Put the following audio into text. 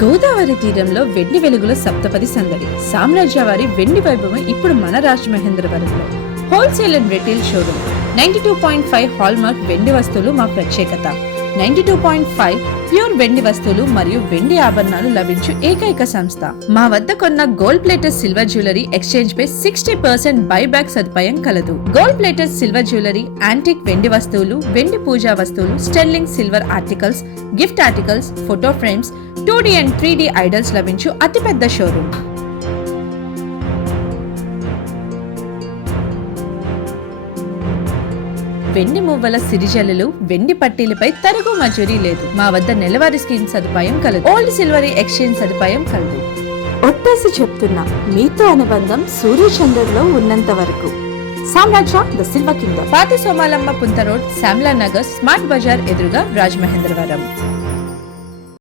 గోదావరి తీరంలో వెండి వెలుగుల సప్తపది సందడి. సామ్రాజ్యవారి వెండి వైభవం ఇప్పుడు మన రాజమహేంద్రవరంలో. Wholesale and retail showroom. 92.5 hallmark వెండి వస్తువులు మా ప్రత్యేకత. 92.5 ప్యూర్ వెండి వస్తువులు మరియు వెండి ఆభరణాలు లభించు ఏకైక సంస్థ. మా వద్ద కొన్న gold plated silver jewellery exchange పై 60% బైబ్యాక్ సదుపాయం కలదు. Gold plated silver jewellery, antique వెండి వస్తువులు, వెండి పూజా వస్తువులు, sterling silver articles, gift articles, photo frames, 2D and 3D idols లభించు అతిపెద్ద షోరూమ్. వెండి మువ్వల సిరిజల్లులు, వెండి పట్టీలపై తరుగు మజూరీ లేదు. మా వద్ద నెలవారీ స్కీమ్ సదుపాయం కలదు. ఓల్డ్ సిల్వరీ ఎక్స్చేంజ్ సదుపాయం కలదు. ఒట్టేసి చెప్తున్నా, మీతో అనుబంధం సూర్యచంద్రుల్లో ఉన్నంత వరకు. సామ్రాజ్య ద సిల్వర్ కింగ్డమ్, పాత సోమాలమ్మ పుంత రోడ్, శ్యామ్లా నగర్, స్మార్ట్ బజార్ ఎదురుగా, రాజమహేంద్రవరం.